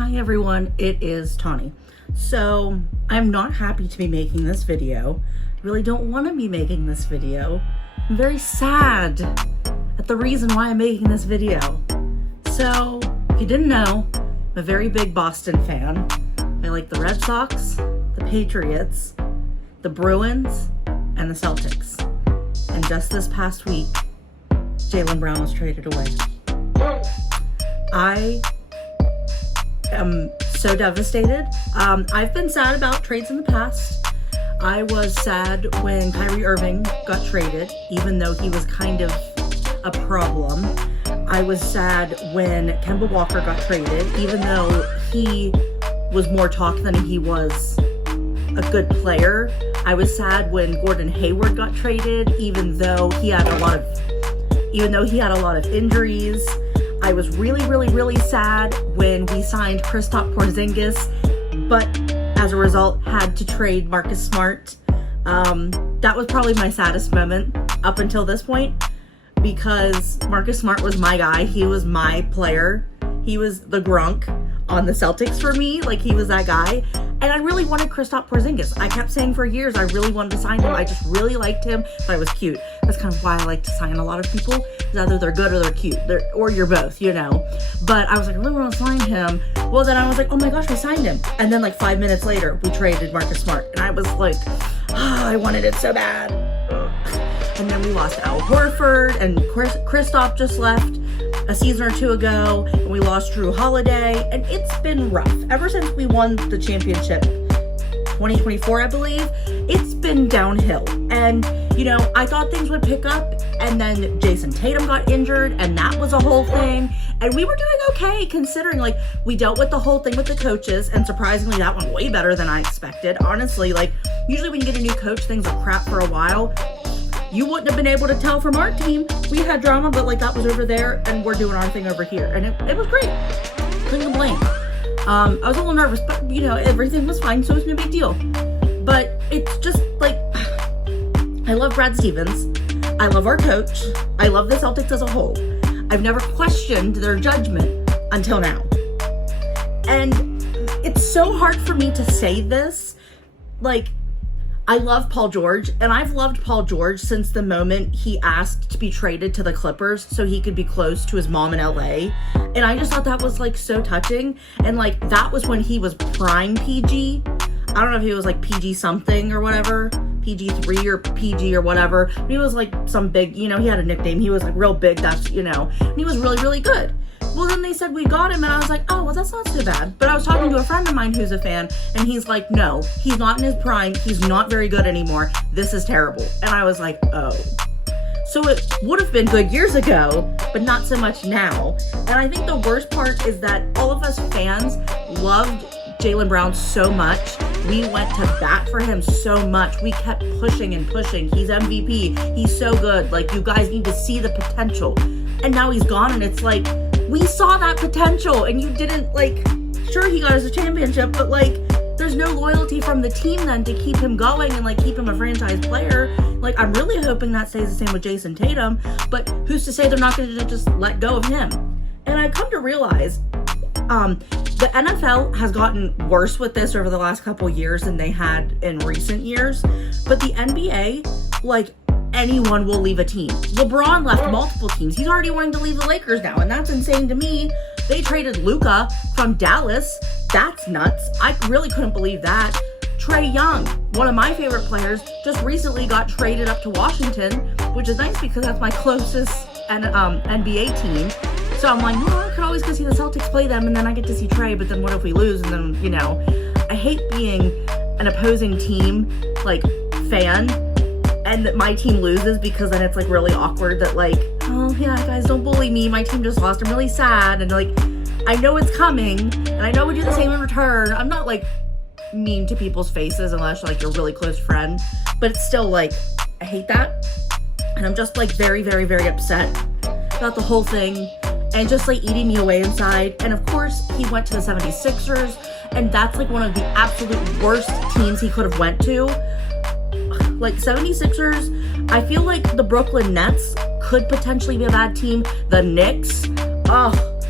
Hi everyone, it is Tawney. So I'm not happy to be making this video. I really don't want to be making this video. I'm very sad at the reason why I'm making this video. So if you didn't know, I'm a very big Boston fan. I like the Red Sox, the Patriots, the Bruins, and the Celtics. And just this past week, Jalen Brown was traded away. I am so devastated. I've been sad about trades in the past. I was sad when Kyrie Irving got traded, even though he was kind of a problem. I was sad when Kemba Walker got traded, even though he was more talk than he was a good player. I was sad when Gordon Hayward got traded, even though he had a lot of injuries. I was really sad when we signed Kristaps Porzingis, but as a result had to trade Marcus Smart. That was probably my saddest moment up until this point, because Marcus Smart was my guy. He was my player. He was the Grunk on the Celtics for me. Like, he was that guy. And I really wanted Kristaps Porzingis. I kept saying for years I really wanted to sign him. I just really liked him. But I was cute. That's kind of why I like to sign a lot of people. Either they're good or they're cute. Or you're both, you know. But I was like, I really want to sign him. Well, then I was like, oh my gosh, we signed him. And then like 5 minutes later, we traded Marcus Smart. And I was like, I wanted it so bad. And then we lost Al Horford, and Kristaps just left a season or two ago, and we lost Drew Holiday, and it's been rough. Ever since we won the championship, 2024, I believe, it's been downhill. And, you know, I thought things would pick up, and then Jason Tatum got injured, and that was a whole thing. And we were doing okay, considering, like, we dealt with the whole thing with the coaches, and surprisingly, that went way better than I expected. Honestly, like, usually when you get a new coach, things are crap for a while. You wouldn't have been able to tell from our team. We had drama, but like that was over there, and we're doing our thing over here. And it was great. Couldn't complain. I was a little nervous, but you know, everything was fine, so it's no big deal. But it's just like, I love Brad Stevens. I love our coach. I love the Celtics as a whole. I've never questioned their judgment until now. And it's so hard for me to say this. Like, I love Paul George, and I've loved Paul George since the moment he asked to be traded to the Clippers so he could be close to his mom in LA. And I just thought that was like so touching. And like, that was when he was prime PG. I don't know if he was like PG something or whatever, PG3 or PG or whatever. But he was like some big, you know, he had a nickname. He was like real big, that's, you know, and he was really good. Well, then they said we got him, and I was like, oh, well, that's not so bad. But I was talking to a friend of mine who's a fan, and he's like, no, he's not in his prime. He's not very good anymore. This is terrible. And I was like, oh. So it would have been good years ago, but not so much now. And I think the worst part is that all of us fans loved Jalen Brown so much. We went to bat for him so much. We kept pushing and pushing. He's MVP. He's so good. Like, you guys need to see the potential. And now he's gone, and it's like, we saw that potential, and you didn't, like, sure, he got us a championship, but like, there's no loyalty from the team then to keep him going and like keep him a franchise player. Like, I'm really hoping that stays the same with Jason Tatum, but who's to say they're not going to just let go of him? And I've come to realize the NFL has gotten worse with this over the last couple years than they had in recent years, but the NBA, like, anyone will leave a team. LeBron left multiple teams. He's already wanting to leave the Lakers now, and that's insane to me. They traded Luka from Dallas. That's nuts. I really couldn't believe that. Trae Young, one of my favorite players, just recently got traded up to Washington, which is nice because that's my closest NBA team. So I'm like, well, I could always go see the Celtics play them, and then I get to see Trae, but then what if we lose? And then, you know, I hate being an opposing team, like, fan, and that my team loses, because then it's like really awkward that like, oh yeah, guys, don't bully me, my team just lost, I'm really sad. And like, I know it's coming, and I know we do the same in return. I'm not like mean to people's faces unless like you're a really close friend, but it's still like, I hate that. And I'm just like very upset about the whole thing, and just like eating me away inside. And of course he went to the 76ers, and that's like one of the absolute worst teams he could have went to. Like, 76ers, I feel like the Brooklyn Nets could potentially be a bad team. The Knicks, oh,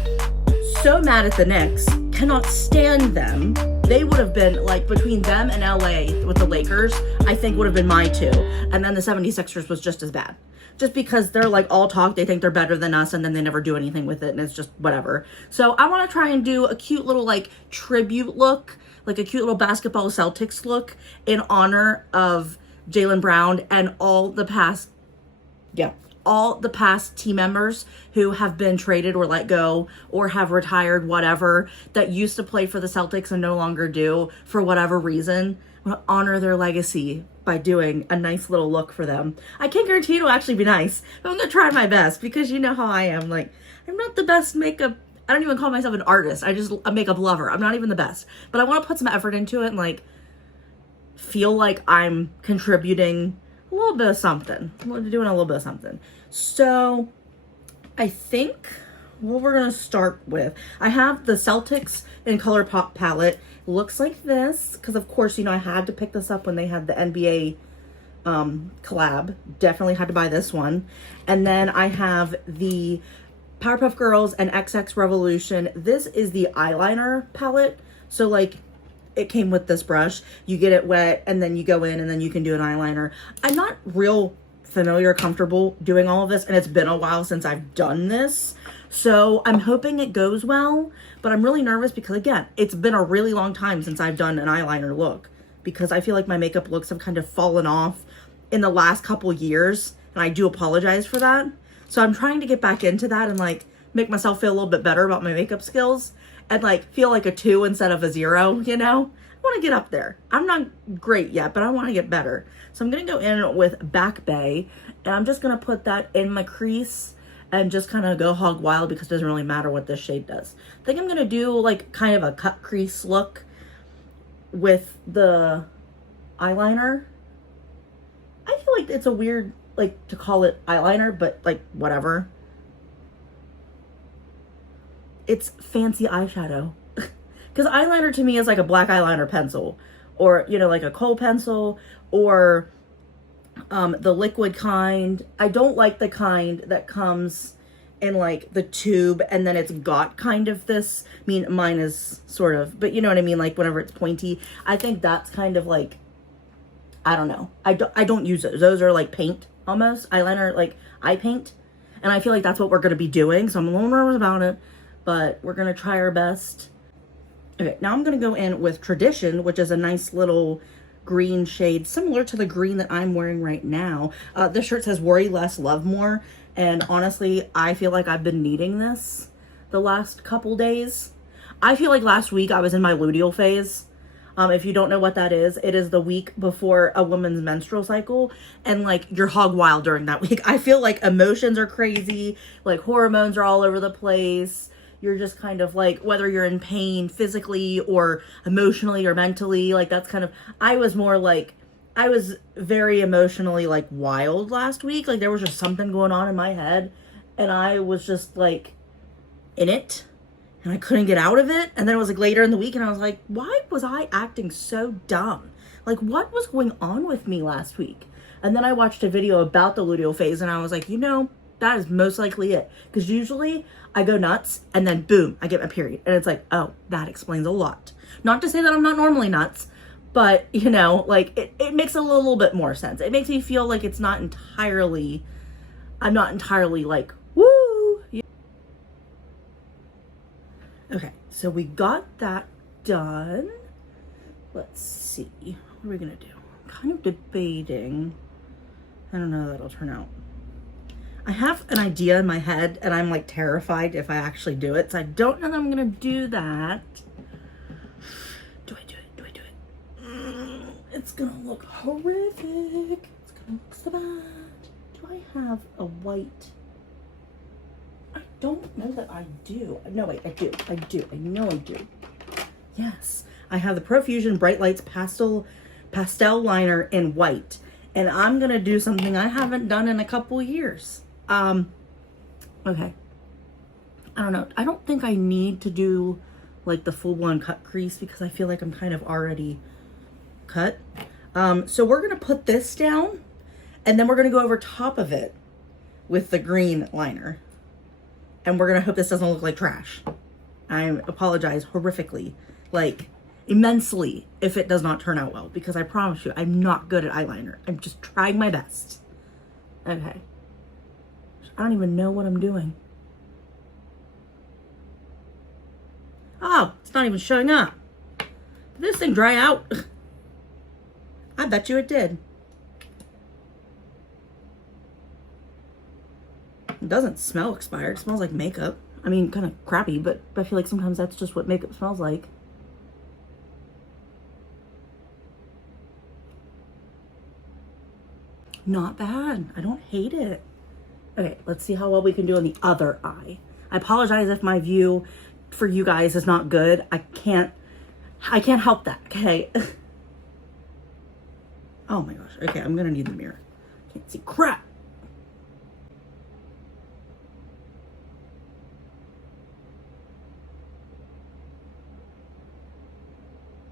so mad at the Knicks. cannot stand them. They would have been like, between them and LA with the Lakers, I think would have been my two. And then the 76ers was just as bad. Just because they're like all talk, they think they're better than us, and then they never do anything with it, and it's just whatever. So I want to try and do a cute little like tribute look, like a cute little basketball Celtics look in honor of Jalen Brown and all the past team members who have been traded or let go or have retired, whatever, that used to play for the Celtics and no longer do for whatever reason. I want to honor their legacy by doing a nice little look for them. I can't guarantee it'll actually be nice, but I'm going to try my best because you know how I am. Like, I'm not the best makeup. I don't even call myself an artist. I'm just a makeup lover. I'm not even the best, but I want to put some effort into it and like feel like I'm contributing a little bit of something. I'm doing a little bit of something. So I think what we're going to start with, I have the Celtics in Color Pop palette. Looks like this, because of course, you know, I had to pick this up when they had the NBA collab. Definitely had to buy this one. And then I have the Powerpuff Girls and XX Revolution. This is the eyeliner palette. So like, it came with this brush. You get it wet and then you go in and then you can do an eyeliner. I'm not real familiar, comfortable doing all of this, and it's been a while since I've done this. So I'm hoping it goes well, but I'm really nervous because again, it's been a really long time since I've done an eyeliner look because I feel like my makeup looks have kind of fallen off in the last couple years, and I do apologize for that. So I'm trying to get back into that and like make myself feel a little bit better about my makeup skills and like feel like a 2 instead of a 0, you know? I want to get up there. I'm not great yet, but I want to get better. So I'm going to go in with Back Bay, and I'm just going to put that in my crease and just kind of go hog wild because it doesn't really matter what this shade does. I think I'm going to do like kind of a cut crease look with the eyeliner. I feel like it's a weird, like, to call it eyeliner, but like whatever. It's fancy eyeshadow. Because eyeliner to me is like a black eyeliner pencil, or, you know, like a kohl pencil, or the liquid kind. I don't like the kind that comes in like the tube and then it's got kind of this. I mean, mine is sort of, but you know what I mean? Like whenever it's pointy, I think that's kind of like, I don't know. I don't use those. Those are like paint almost. Eyeliner, like eye paint. And I feel like that's what we're going to be doing. So I'm a little nervous about it, but we're going to try our best. Okay, now I'm going to go in with Tradition, which is a nice little green shade, similar to the green that I'm wearing right now. This shirt says Worry Less, Love More. And honestly, I feel like I've been needing this the last couple days. I feel like last week I was in my luteal phase. If you don't know what that is, it is the week before a woman's menstrual cycle. And like, you're hog wild during that week. I feel like emotions are crazy. Like hormones are all over the place. You're just kind of like, whether you're in pain physically or emotionally or mentally, like that's kind of, I was more like, I was very emotionally like wild last week. Like there was just something going on in my head and I was just like in it and I couldn't get out of it. And then it was like later in the week and I was like, why was I acting so dumb? Like what was going on with me last week? And then I watched a video about the luteal phase and I was like, you know, that is most likely it. Because usually I go nuts and then boom, I get my period. And it's like, oh, that explains a lot. Not to say that I'm not normally nuts, but you know, like it makes a little bit more sense. It makes me feel like it's not entirely, I'm not entirely like, woo. Okay, so we got that done. Let's see, what are we gonna do? I'm kind of debating. I don't know how that'll turn out. I have an idea in my head and I'm like terrified if I actually do it. So I don't know that I'm gonna do that. Do I do it? Do I do it? It's gonna look horrific. It's gonna look so bad. Do I have a white? I don't know that I do. No, wait, I do. I do. I know I do. Yes. I have the Profusion Bright Lights Pastel Liner in white. And I'm gonna do something I haven't done in a couple years. Okay. I don't know. I don't think I need to do like the full-blown cut crease because I feel like I'm kind of already cut. So we're going to put this down and then we're going to go over top of it with the green liner. And we're going to hope this doesn't look like trash. I apologize horrifically, like immensely, if it does not turn out well, because I promise you, I'm not good at eyeliner. I'm just trying my best. Okay. I don't even know what I'm doing. Oh, it's not even showing up. Did this thing dry out? I bet you it did. It doesn't smell expired. It smells like makeup. I mean, kind of crappy, but I feel like sometimes that's just what makeup smells like. Not bad. I don't hate it. Okay, let's see how well we can do on the other eye. I apologize if my view for you guys is not good. I can't help that, okay? Oh my gosh. Okay, I'm gonna need the mirror. Can't see crap.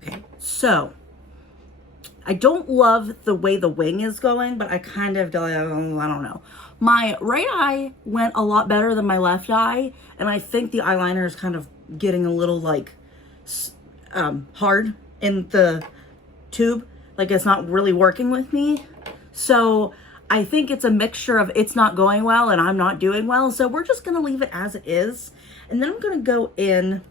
Okay, so I don't love the way the wing is going, but I kind of, I don't know. My right eye went a lot better than my left eye, and I think the eyeliner is kind of getting a little like hard in the tube. Like it's not really working with me. So I think it's a mixture of it's not going well and I'm not doing well. So we're just gonna leave it as it is. And then I'm gonna go in,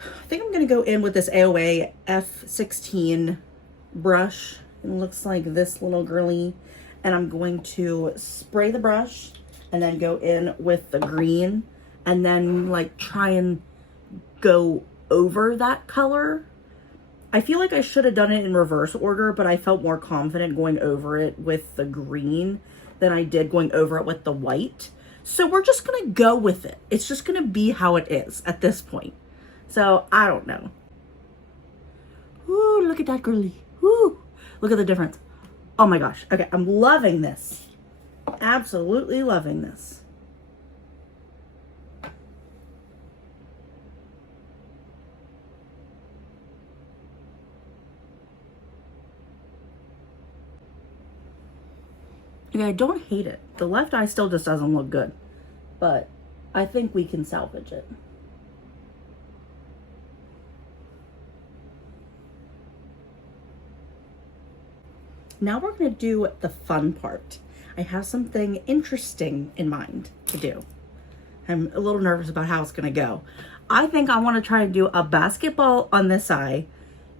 I think I'm gonna go in with this AOA F16 brush. It looks like this little girly. And I'm going to spray the brush and then go in with the green and then like try and go over that color. I feel like I should have done it in reverse order, but I felt more confident going over it with the green than I did going over it with the white. So we're just gonna go with it. It's just gonna be how it is at this point. So I don't know. Ooh, look at that girly. Ooh, look at the difference. Oh my gosh. Okay, I'm loving this. Absolutely loving this. Okay, I don't hate it. The left eye still just doesn't look good, but I think we can salvage it. Now we're gonna do the fun part. I have something interesting in mind to do. I'm a little nervous about how it's gonna go. I think I wanna try to do a basketball on this eye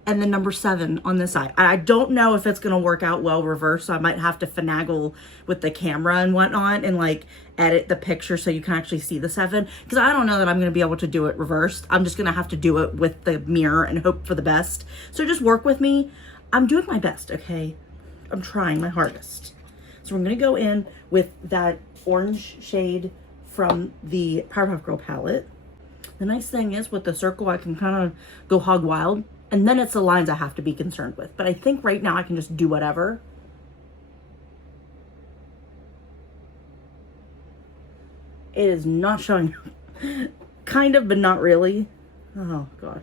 and then number 7 on this eye. I don't know if it's gonna work out well reversed, so I might have to finagle with the camera and whatnot and like edit the picture so you can actually see the 7, because I don't know that I'm gonna be able to do it reversed. I'm just gonna have to do it with the mirror and hope for the best. So just work with me. I'm doing my best, okay? I'm trying my hardest. So I'm gonna go in with that orange shade from the Powerpuff Girl palette. The nice thing is with the circle, I can kind of go hog wild, and then it's the lines I have to be concerned with. But I think right now I can just do whatever. It is not showing kind of, but not really. Oh gosh.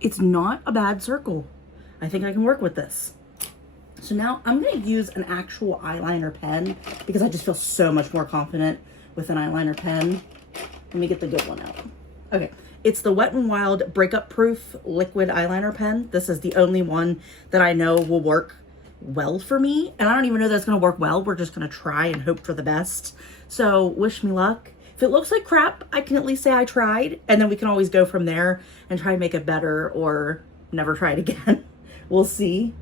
It's not a bad circle. I think I can work with this. So now I'm going to use an actual eyeliner pen because I just feel so much more confident with an eyeliner pen. Let me get the good one out. Okay, it's the Wet n Wild Breakup Proof Liquid Eyeliner Pen. This is the only one that I know will work well for me. And I don't even know that it's going to work well. We're just going to try and hope for the best. So wish me luck. If it looks like crap, I can at least say I tried, and then we can always go from there and try and make it better or never try it again. We'll see.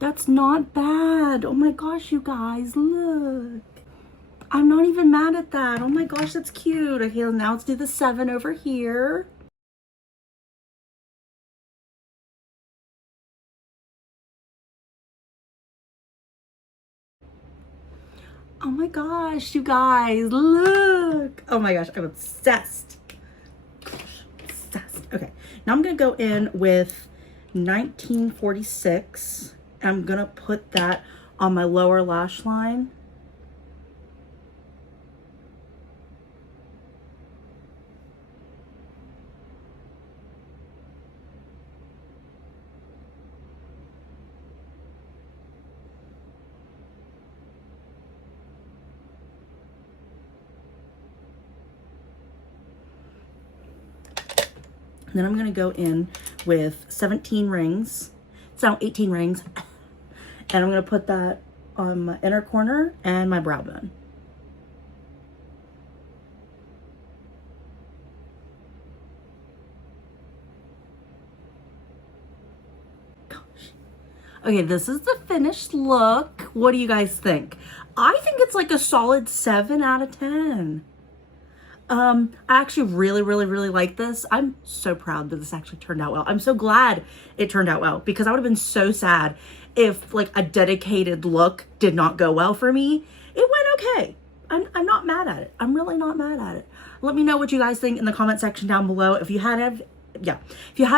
That's not bad. Oh my gosh, you guys, look. I'm not even mad at that. Oh my gosh, that's cute. Okay, now let's do the 7 over here. Oh my gosh, you guys, look. Oh my gosh, I'm obsessed. Obsessed. Okay, now I'm gonna go in with 1946. I'm gonna put that on my lower lash line. Then I'm gonna go in with 17 rings. It's now 18 rings. And I'm gonna put that on my inner corner and my brow bone. Gosh. Okay, this is the finished look. What do you guys think? I think it's like a solid 7 out of 10. I actually really like this. I'm so proud that this actually turned out well. I'm so glad it turned out well because I would have been so sad if like a dedicated look did not go well for me. It went okay. I'm not mad at it. I'm really not mad at it. Let me know what you guys think in the comment section down below. If you have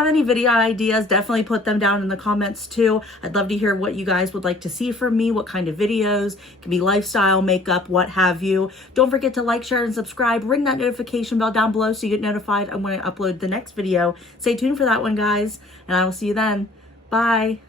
any video ideas, definitely put them down in the comments too. I'd love to hear what you guys would like to see from me, what kind of videos. It can be lifestyle, makeup, what have you. Don't forget to like, share, and subscribe. Ring that notification bell down below so you get notified when I upload the next video. Stay tuned for that one, guys, and I will see you then. Bye.